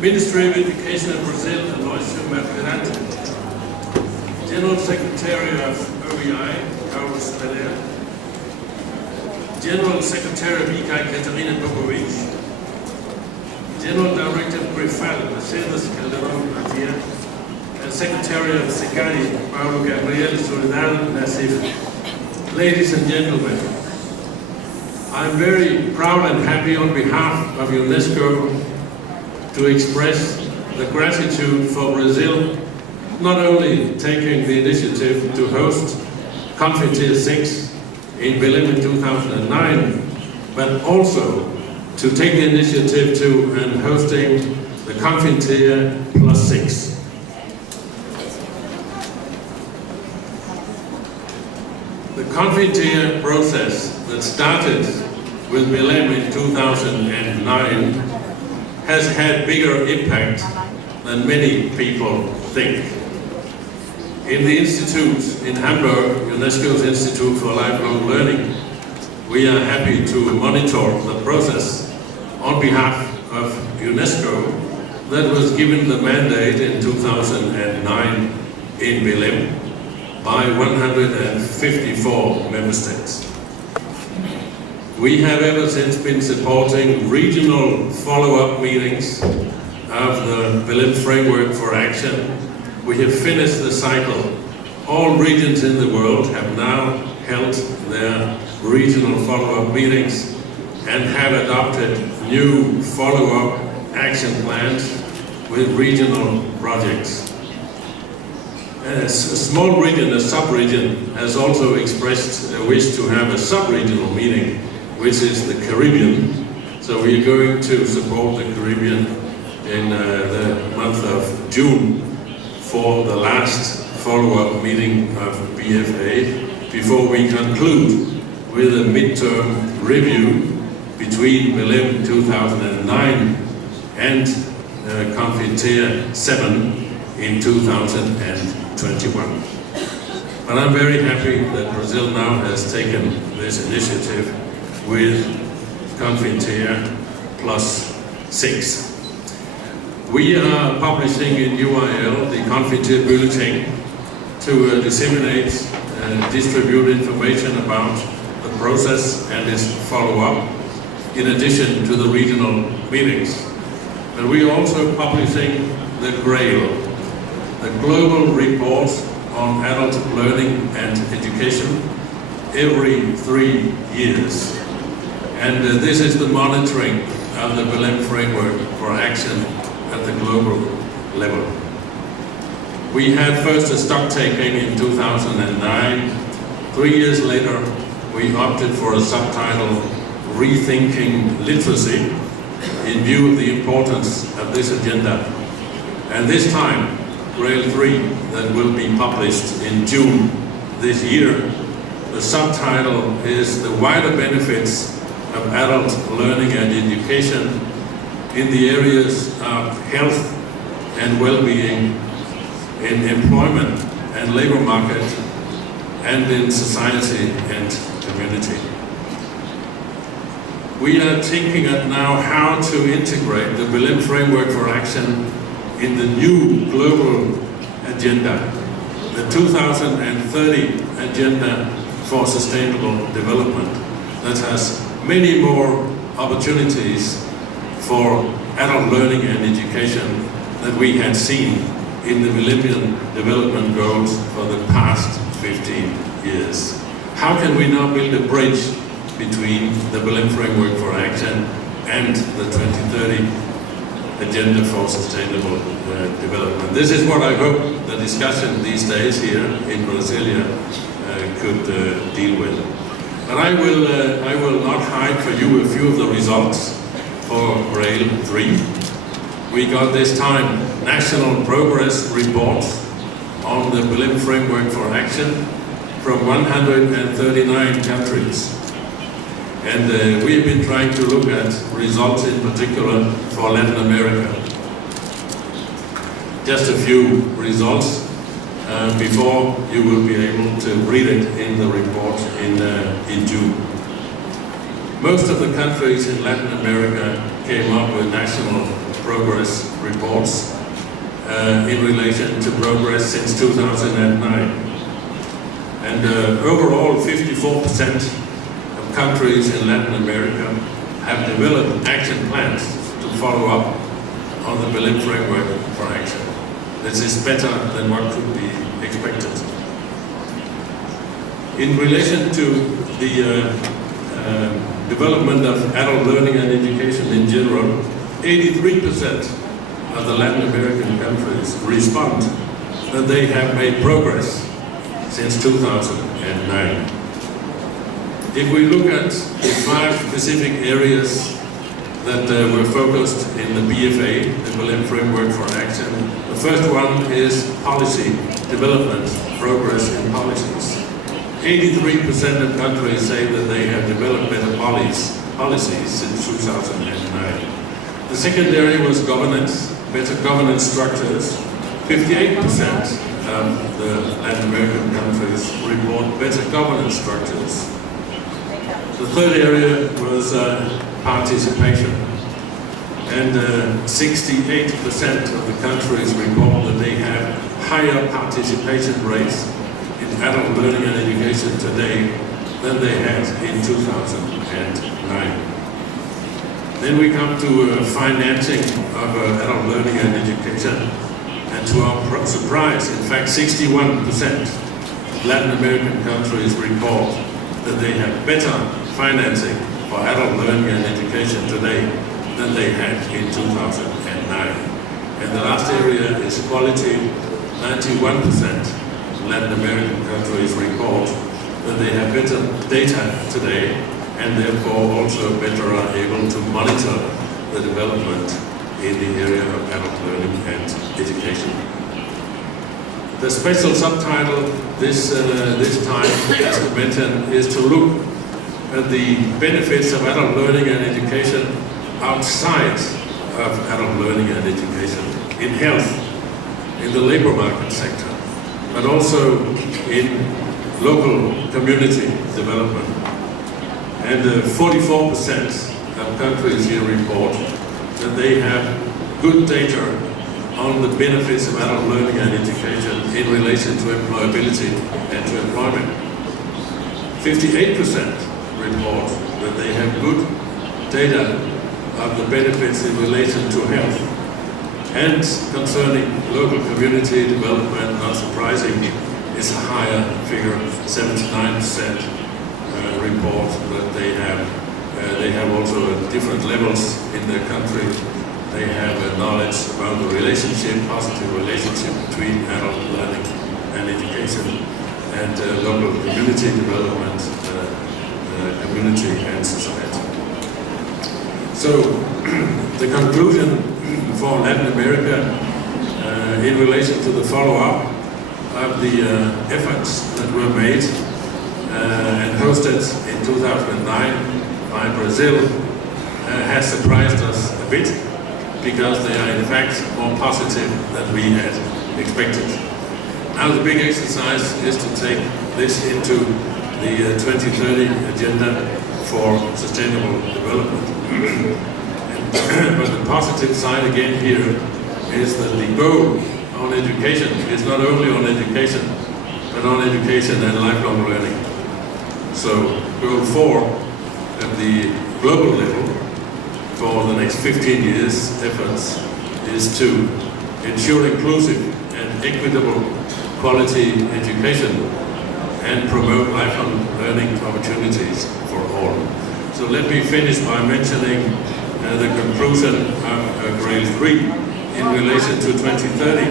Ministry of Education in Brazil, Aloysio Mercadante. General Secretary of OEI, Carlos Pereira. General Secretary of ICAI, Katerina Popovic. General Director of GRIFAL, Mercedes Calderon Matia. And Secretary of SECAI, Paulo Gabriel Soledad Nassif. Ladies and gentlemen, I'm very proud and happy on behalf of UNESCO to express the gratitude for Brazil not only taking the initiative to host CONFINTEA+6 in Belém in 2009, but also to take the initiative to and hosting the CONFINTEA+6. The CONFINTEA process that started with Belém in 2009 has had bigger impact than many people think. In the Institute in Hamburg, UNESCO's Institute for Lifelong Learning, we are happy to monitor the process on behalf of UNESCO that was given the mandate in 2009 in Belém by 154 member states. We have ever since been supporting regional follow-up meetings of the Belém Framework for Action. We have finished the cycle. All regions in the world have now held their regional follow-up meetings and have adopted new follow-up action plans with regional projects. A small region, a sub-region, has also expressed a wish to have a sub-regional meeting, which is the Caribbean. So we are going to support the Caribbean in the month of June for the last follow-up meeting of BFA before we conclude with a midterm review between Belém 2009 and CONFINTEA+7 in 2021. But I'm very happy that Brazil now has taken this initiative with CONFINTEA+6. We are publishing in UIL the CONFINTEA Bulletin to disseminate and distribute information about the process and its follow-up, in addition to the regional meetings. But we are also publishing the GRAIL, the Global Report on Adult Learning and Education, every 3 years. And this is the monitoring of the Belém Framework for Action at the global level. We had first a stock taking in 2009. 3 years later, we opted for a subtitle, Rethinking Literacy, in view of the importance of this agenda. And this time, GRAIL 3, that will be published in June this year, the subtitle is The Wider Benefits of Adult Learning and Education in the areas of health and well-being, in employment and labor market, and in society and community. We are thinking of now how to integrate the Belém Framework for Action in the new global agenda, the 2030 Agenda for Sustainable Development, that has many more opportunities for adult learning and education than we had seen in the Millennium Development Goals for the past 15 years. How can we now build a bridge between the Belém Framework for Action and the 2030 Agenda for Sustainable Development? This is what I hope the discussion these days here in Brasilia could deal with. But I will not hide for you a few of the results for GRAIL 3. We got this time national progress reports on the Belém Framework for Action from 139 countries. And we've been trying to look at results in particular for Latin America. Just a few results before you will be able to read it in the report in June. Most of the countries in Latin America came up with national progress reports in relation to progress since 2009. And overall, 54% of countries in Latin America have developed action plans to follow up on the Berlin Framework for Action. This is better than what could be expected. In relation to the development of adult learning and education in general, 83% of the Latin American countries respond that they have made progress since 2009. If we look at the 5 specific areas that were focused in the BFA, the Berlin Framework for Action, the first one is policy development, progress in policies. 83% of countries say that they have developed better policies since 2009. The second area was governance, better governance structures. 58% of the Latin American countries report better governance structures. The third area was participation. And 68% of the countries report that they have higher participation rates in adult learning and education today than they had in 2009. Then we come to financing of adult learning and education. And to our surprise, in fact, 61% of Latin American countries report that they have better financing for adult learning and education today than they had in 2009. And the last area is quality. 91% of Latin American countries report that they have better data today and therefore also better are able to monitor the development in the area of adult learning and education. The special subtitle this time, as I mentioned, is to look at the benefits of adult learning and education outside of adult learning and education, in health, in the labor market sector, but also in local community development. And 44% of countries here report that they have good data on the benefits of adult learning and education in relation to employability and to employment. 58% report that they have good data of the benefits in relation to health. And concerning local community development, not surprising, is a higher figure. 79% report that they have also at different levels in their country. They have knowledge about the relationship, positive relationship between adult learning and education and local community development, community and society. So the conclusion for Latin America in relation to the follow-up of the efforts that were made and hosted in 2009 by Brazil has surprised us a bit, because they are in fact more positive than we had expected. Now the big exercise is to take this into the 2030 agenda for sustainable development. But the positive side again here is that the goal on education is not only on education, but on education and lifelong learning. So goal 4 at the global level for the next 15 years efforts is to ensure inclusive and equitable quality education and promote lifelong learning opportunities for all. So let me finish by mentioning the conclusion of Grade 3 in relation to 2030,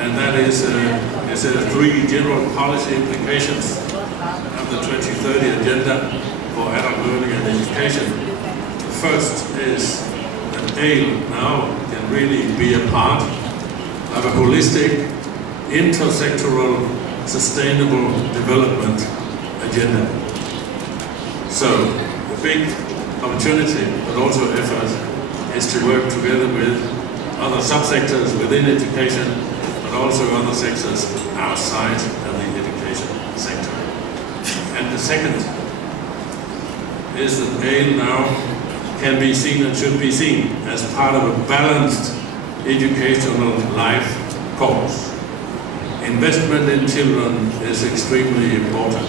and that is 3 general policy implications of the 2030 agenda for adult learning and education. First is that ALE now can really be a part of a holistic, intersectoral, sustainable development agenda. So the big opportunity, but also effort, is to work together with other subsectors within education, but also other sectors outside of the education sector. And the second is that ALE now can be seen and should be seen as part of a balanced educational life course. Investment in children is extremely important,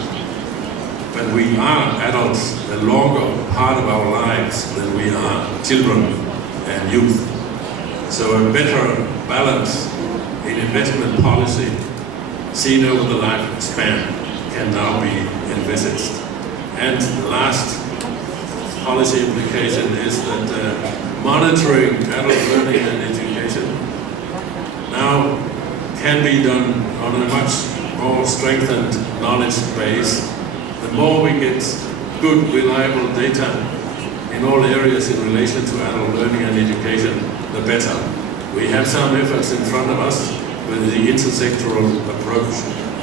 but we are adults a longer part of our lives than we are children and youth. So a better balance in investment policy seen over the lifespan can now be envisaged. And the last policy implication is that monitoring adult learning and education now can be done on a much more strengthened knowledge base. The more we get good, reliable data in all areas in relation to adult learning and education, the better. We have some efforts in front of us with the intersectoral approach,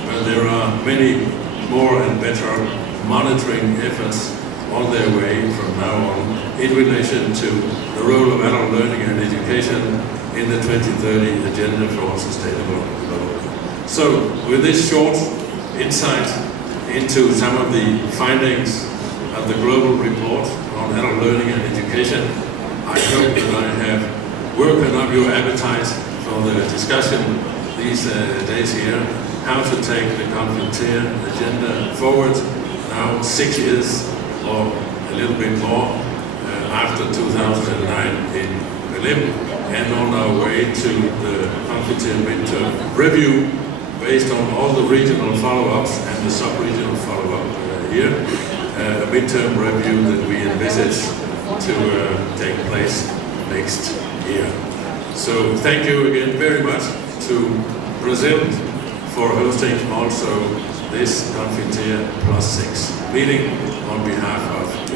but there are many more and better monitoring efforts on their way from now on in relation to the role of adult learning and education in the 2030 Agenda for Sustainable Development. So, with this short insight into some of the findings of the global report on adult learning and education, I hope that I have woken up your appetite for the discussion these days here, how to take the CONFINTEA agenda forward now 6 years or a little bit more after 2009 in Berlin, and on our way to the CONFINTEA midterm review based on all the regional follow-ups and the sub-regional follow-up here, a midterm review that we envisage to take place next year. So thank you again very much to Brazil for hosting also this CONFINTEA+6 meeting on behalf of